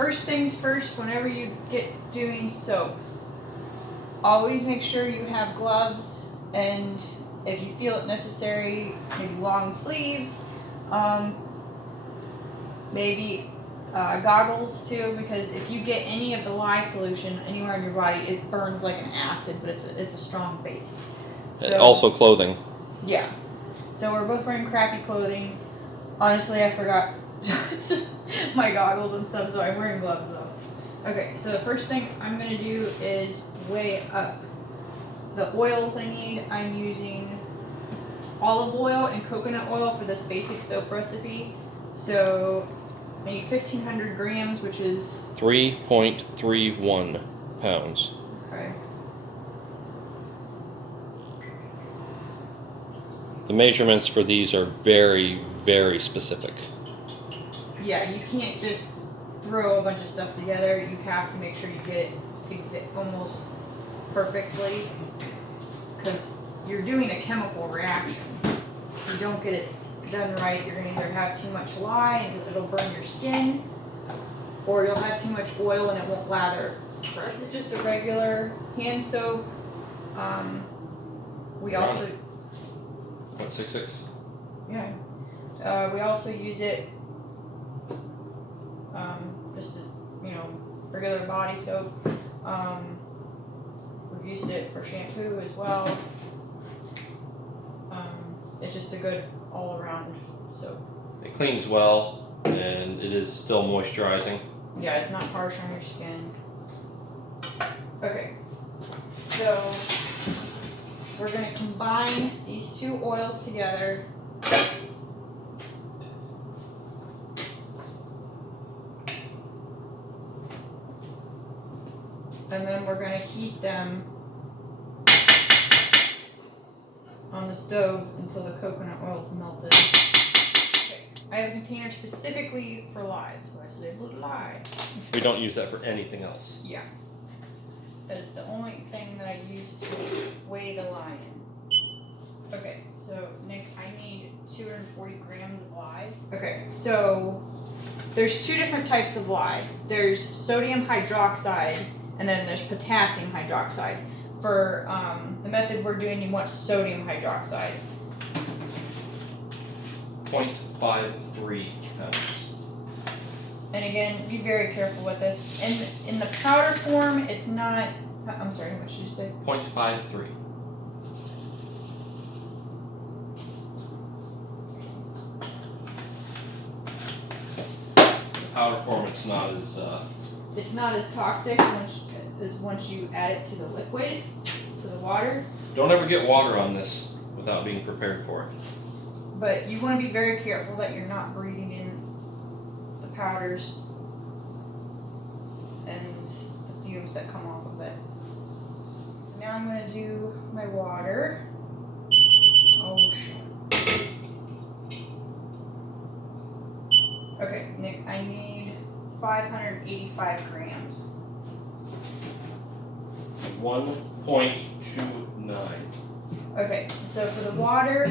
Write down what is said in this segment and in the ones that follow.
first things first, whenever you get doing soap, always make sure you have gloves, and if you feel it necessary, maybe long sleeves, maybe goggles too, because if you get any of the lye solution anywhere in your body, it burns like an acid, but it's a strong base. So, also clothing. Yeah. So we're both wearing crappy clothing. Honestly, I forgot my goggles and stuff, so I'm wearing gloves though. Okay, so the first thing I'm going to do is weigh up the oils I need. I'm using olive oil and coconut oil for this basic soap recipe. So maybe 1,500 grams, which is 3.31 pounds. Okay. The measurements for these are very, very specific. Yeah, you can't just throw a bunch of stuff together. You have to make sure you get it almost perfectly, because you're doing a chemical reaction. If you don't get it done right, you're going to either have too much lye and it'll burn your skin, or you'll have too much oil and it won't lather. This is just a regular hand soap. We also 0.66. Yeah. We also use it just regular body soap. We've used it for shampoo as well. It's just a good all-around soap. It cleans well, and it is still moisturizing. Yeah, it's not harsh on your skin. Okay, so we're going to combine these two oils together. And then we're going to heat them on the stove until the coconut oil is melted. Okay. I have a container specifically for lye. That's why I said I put lye. We don't use that for anything else. Yeah. That is the only thing that I use to weigh the lye in. Okay, so Nick, I need 240 grams of lye. Okay, so there's two different types of lye. There's sodium hydroxide, and then there's potassium hydroxide. For the method we're doing, you want sodium hydroxide. 0.53 pounds. And again, be very careful with this. In the powder form, it's not. I'm sorry, what did you say? 0.53. The powder form, it's not as. It's not as toxic once you add it to the liquid, to the water. Don't ever get water on this without being prepared for it. But you want to be very careful that you're not breathing in the powders and the fumes that come off of it. So now I'm going to do my water. Oh, shit. Okay, Nick, I need 585 grams. 1.29. Okay, so for the water,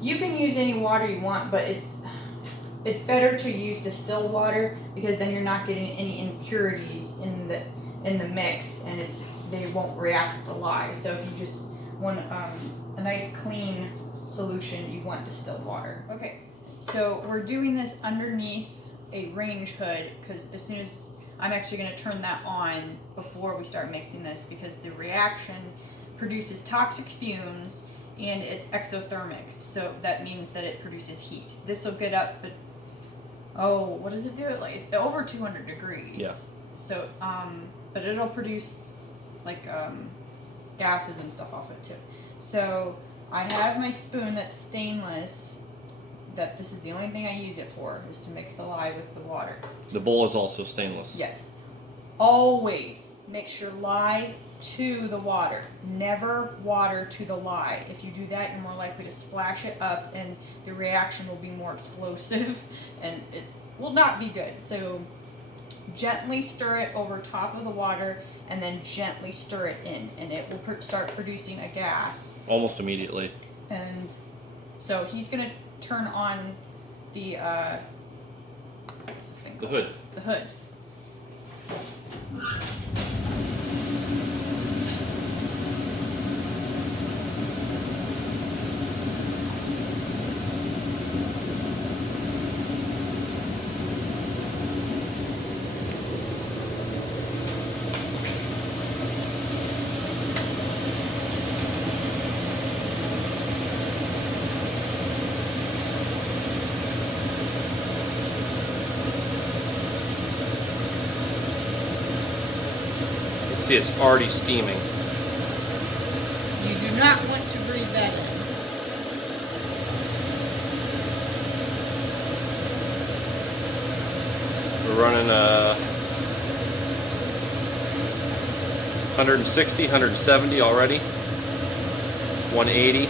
you can use any water you want, but it's better to use distilled water, because then you're not getting any impurities in the mix, and they won't react with the lye. So if you just want a nice clean solution, you want distilled water. Okay, so we're doing this underneath a range hood, because as soon as I'm actually going to turn that on before we start mixing this, because the reaction produces toxic fumes and it's exothermic, so that means that it produces heat. This will get up, but what does it do? It's over 200 degrees. Yeah. So, but it'll produce gases and stuff off it too. So I have my spoon that's stainless. This is the only thing I use it for, is to mix the lye with the water. The bowl is also stainless. Yes. Always mix your lye to the water. Never water to the lye. If you do that, you're more likely to splash it up, and the reaction will be more explosive, and it will not be good. So gently stir it over top of the water, and then gently stir it in, and it will start producing a gas. Almost immediately. And so he's going to turn on the what's this thing The hood. The hood. See, it's already steaming. You do not want to breathe that in. We're running 160, 170 already. 180.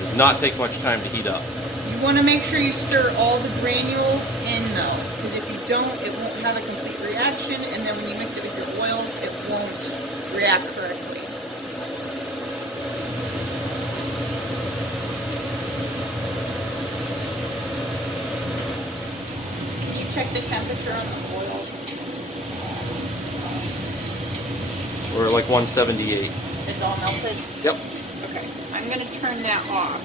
Does not take much time to heat up. You want to make sure you stir all the granules in though, because if you don't, it won't have a complete reaction, and then when you mix it with your oils, it won't react correctly. Can you check the temperature on the oil? We're at like 178. It's all melted? Yep. Okay, I'm going to turn that off.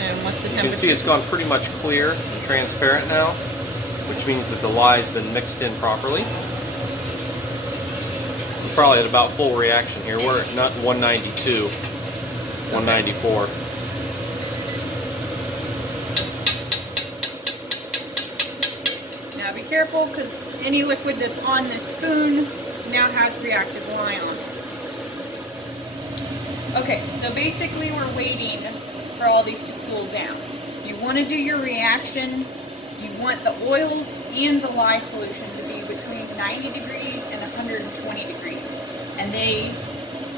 And what's the temperature? You can see it's gone pretty much clear and transparent now, which means that the lye's been mixed in properly. We're probably at about full reaction here. We're at not 192, 194. Now be careful, because any liquid that's on this spoon now has reactive lye on it. Okay, so basically we're waiting for all these to cool down. You want to do your reaction. You want the oils and the lye solution to be between 90 degrees and 120 degrees. And they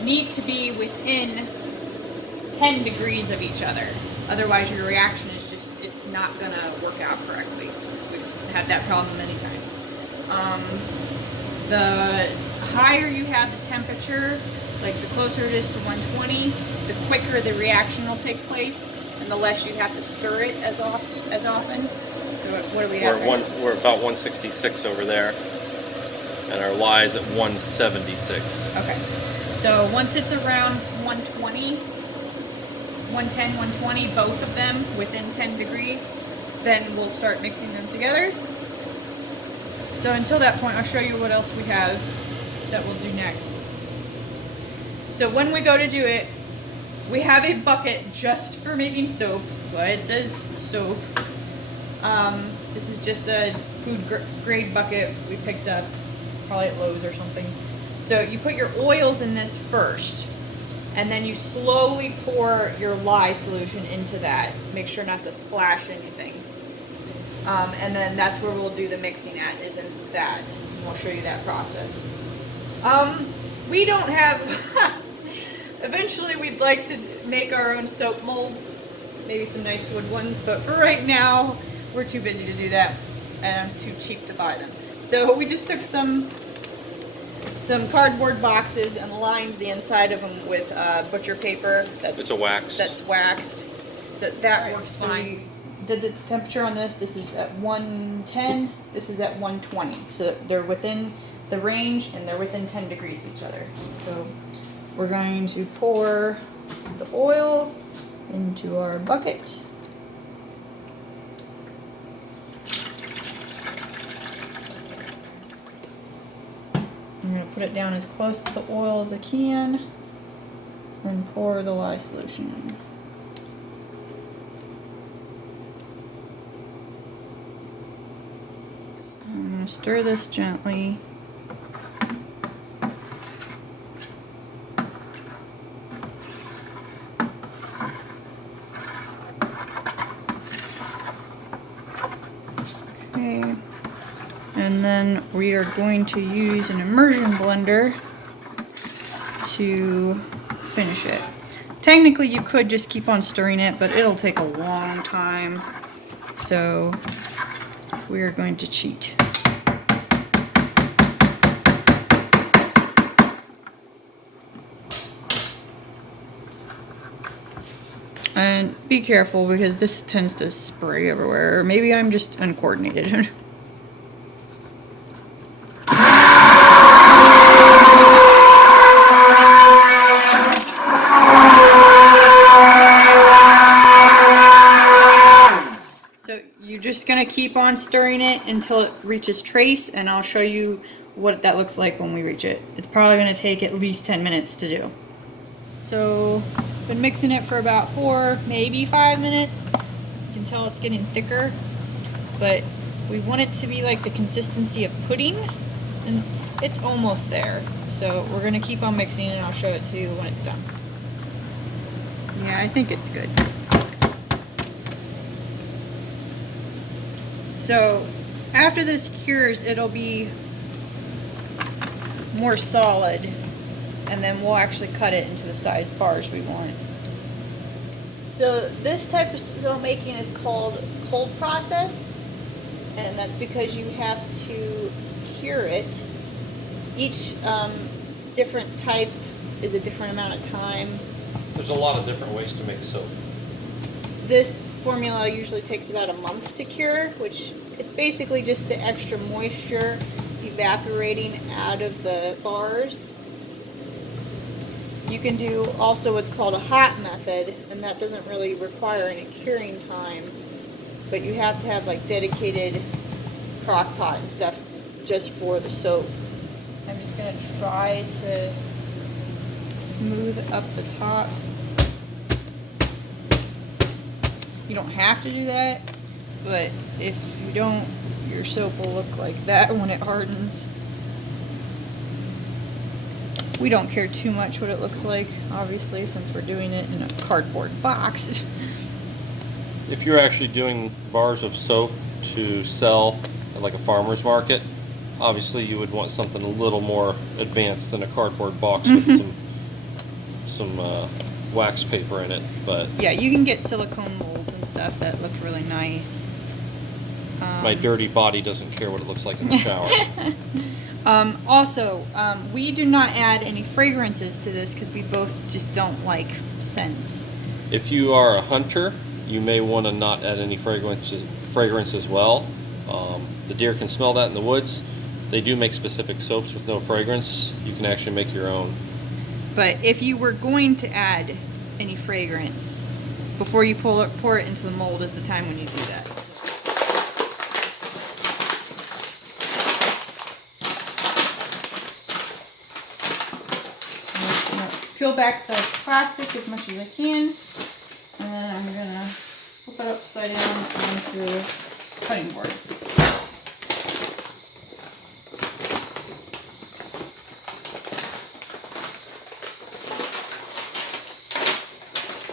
need to be within 10 degrees of each other. Otherwise your reaction is just, it's not going to work out correctly. We've had that problem many times. The higher you have the temperature, like the closer it is to 120, the quicker the reaction will take place, and the less you have to stir it as often. So what are we at? We're about 166 over there, and our lye is at 176. Okay, so once it's around 120, 110, 120, both of them within 10 degrees, then we'll start mixing them together. So until that point, I'll show you what else we have that we'll do next. So when we go to do it, we have a bucket just for making soap. That's why it says soap. This is just a food grade bucket we picked up probably at Lowe's or something. So you put your oils in this first, and then you slowly pour your lye solution into that. Make sure not to splash anything. And then that's where we'll do the mixing at, is in that. And we'll show you that process. We don't have, eventually we'd like to make our own soap molds, maybe some nice wood ones, but for right now, we're too busy to do that, and I'm too cheap to buy them. So we just took some cardboard boxes and lined the inside of them with butcher paper. It's a wax. That's waxed. So that works fine. Did the temperature on this? This is at 110. This is at 120. So they're within the range, and they're within 10 degrees each other. So we're going to pour the oil into our bucket. I'm going to put it down as close to the oil as I can, and pour the lye solution in. I'm going to stir this gently. Okay. And then we are going to use an immersion blender to finish it. Technically you could just keep on stirring it, but it'll take a long time. So we are going to cheat. And be careful because this tends to spray everywhere. Or maybe I'm just uncoordinated. So you're just gonna keep on stirring it until it reaches trace, and I'll show you what that looks like when we reach it. It's probably gonna take at least 10 minutes to do. So, been mixing it for about 4, maybe 5 minutes. You can tell it's getting thicker, but we want it to be like the consistency of pudding, and it's almost there. So we're gonna keep on mixing, and I'll show it to you when it's done. Yeah, I think it's good. So after this cures, it'll be more solid, and then we'll actually cut it into the size bars we want. So this type of soap making is called cold process, and that's because you have to cure it. Each different type is a different amount of time. There's a lot of different ways to make soap. This formula usually takes about a month to cure, which it's basically just the extra moisture evaporating out of the bars. You can do also what's called a hot method, and that doesn't really require any curing time, but you have to have like dedicated crock pot and stuff just for the soap. I'm just gonna try to smooth up the top. You don't have to do that, but if you don't, your soap will look like that when it hardens. We don't care too much what it looks like, obviously, since we're doing it in a cardboard box. If you're actually doing bars of soap to sell at like a farmer's market, obviously you would want something a little more advanced than a cardboard box with some wax paper in it. But yeah, you can get silicone molds and stuff that look really nice. My dirty body doesn't care what it looks like in the shower. Also, we do not add any fragrances to this because we both just don't like scents. If you are a hunter, you may want to not add any fragrance as well. The deer can smell that in the woods. They do make specific soaps with no fragrance. You can actually make your own. But if you were going to add any fragrance, before you pour it into the mold is the time when you do that. Peel back the plastic as much as I can, and then I'm gonna flip it upside down onto the cutting board.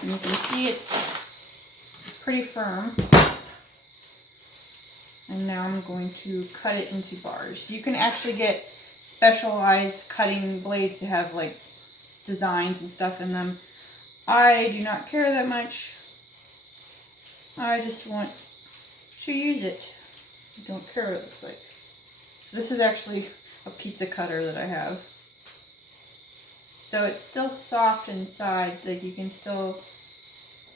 And you can see it's pretty firm. And now I'm going to cut it into bars. You can actually get specialized cutting blades that have like designs and stuff in them. I do not care that much. I just want to use it. I don't care what it looks like. So this is actually a pizza cutter that I have. So it's still soft inside, like you can still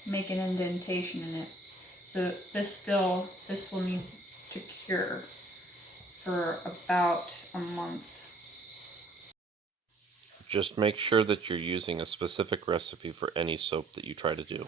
make an indentation in it. So this will need to cure for about a month. Just make sure that you're using a specific recipe for any soap that you try to do.